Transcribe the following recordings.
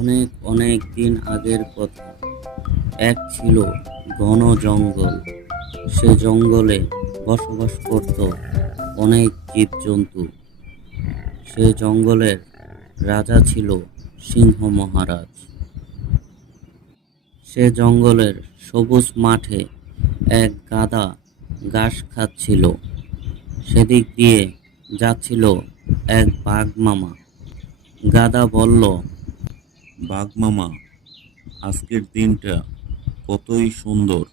অনেক অনেক দিন আগের কথা। এক ছিল ঘন জঙ্গল। সে জঙ্গলে বসবাস করত অনেক জীবজন্তু। সে জঙ্গলের রাজা ছিল সিংহ মহারাজ। সে জঙ্গলের সবুজ মাঠে এক গাধা ঘাস খাচ্ছিল। সেদিক দিয়ে যাচ্ছিল এক বাঘ মামা। গাধা বলল, বাঘ মামা, আজকের দিনটা কতই সুন্দর।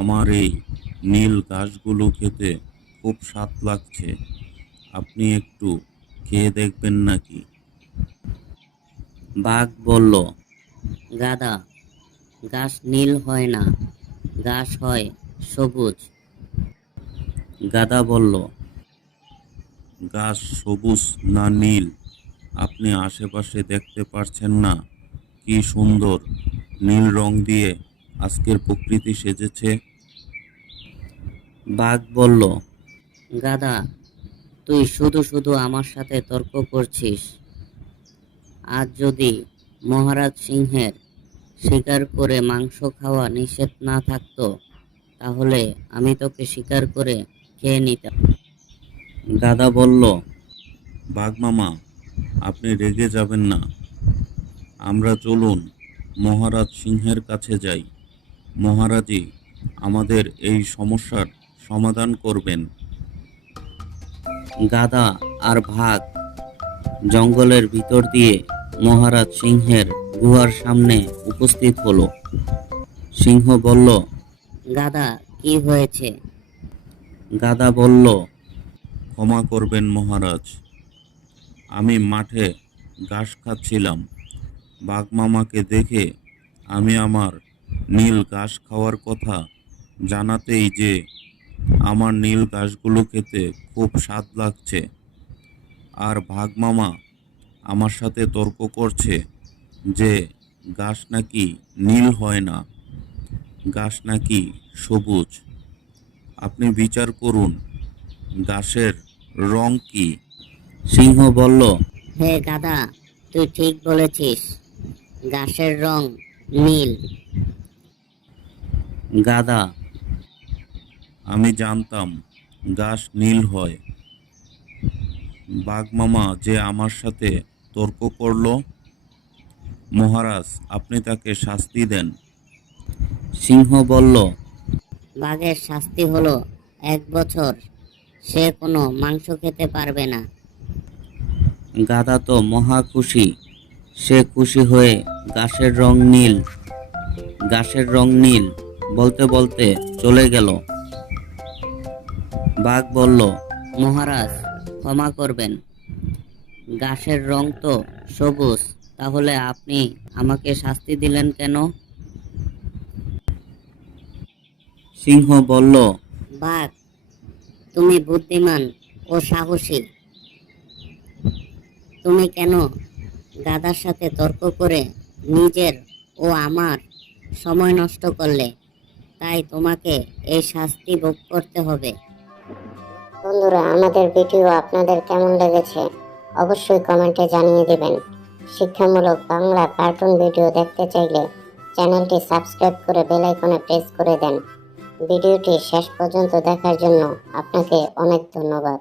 আমার এই নীল ঘাসগুলো খেতে খুব স্বাদ লাগছে। আপনি একটু খেয়ে দেখবেন নাকি? বাঘ বলল, গাধা, ঘাস নীল হয় না, ঘাস হয় সবুজ। গাধা বলল, ঘাস সবুজ না নীল আপনি আশেপাশে দেখতে পারছেন না কি সুন্দর নীল রং দিয়ে আজকের প্রকৃতি সেজেছে? বাঘ বলল, গাধা, তুই শুধু শুধু আমার সাথে তর্ক করছিস। আজ যদি মহারাজ সিংহের শিকার করে মাংস খাওয়া নিষেধ না থাকতো, তাহলে আমি তোকে শিকার করে খেয়ে নিতাম। গাধা বলল, বাঘ মামা, আপনি রেগে যাবেন না। আমরা চলুন মহারাজ সিংহের কাছে যাই। মহারাজই আমাদের এই সমস্যার সমাধান করবেন। গাধা আর ভাগ জঙ্গলের ভিতর দিয়ে মহারাজ সিংহের গুহার সামনে উপস্থিত হলো। সিংহ বলল, গাধা, কি হয়েছে? গাধা বলল, ক্ষমা করবেন মহারাজ, আমি মাঠে ঘাস খাচ্ছিলাম। বাঘ মামাকে দেখে আমি আমার নীল ঘাস খাওয়ার কথা জানাতেই যে আমার নীল ঘাসগুলো খেতে খুব স্বাদ লাগছে। আর বাঘ মামা আমার সাথে তর্ক করছে যে ঘাস নাকি নীল হয় না, ঘাস নাকি সবুজ। আপনি বিচার করুন, ঘাসের রং কি? সিংহ বলল, হে গাধা, তুই ঠিক বলেছিস, ঘাসের রং নীল। গাধা, আমি জানতাম ঘাস নীল হয়। বাঘ মামা যে আমার সাথে তর্ক করলো, মহারাজ আপনি তাকে শাস্তি দেন। সিংহ বলল, বাঘের শাস্তি হলো 1 বছর সে কোনো মাংস খেতে পারবে না। গাধা তো মহা খুশি। সে খুশি হয়ে ঘাসের রং নীল, ঘাসের রং নীল বলতে বলতে চলে গেল। বাঘ বলল, মহারাজ ক্ষমা করবেন, ঘাসের রং তো সবুজ, তাহলে আপনি আমাকে শাস্তি দিলেন কেন? সিংহ বলল, বাঘ, তুমি বুদ্ধিমান ও সাহসী। তুমি কেন গাধার সাথে তর্ক করে নিজের ও আমার সময় নষ্ট করলে? তাই তোমাকে এই শাস্তি ভোগ করতে হবে। বন্ধুরা, আমাদের ভিডিও আপনাদের কেমন লেগেছে অবশ্যই কমেন্টে জানিয়ে দিবেন। শিক্ষামূলক বাংলা কার্টুন ভিডিও দেখতে চাইলে চ্যানেলটি সাবস্ক্রাইব করে বেল আইকনে প্রেস করে দেন। ভিডিওটি শেষ পর্যন্ত দেখার জন্য আপনাকে অনেক ধন্যবাদ।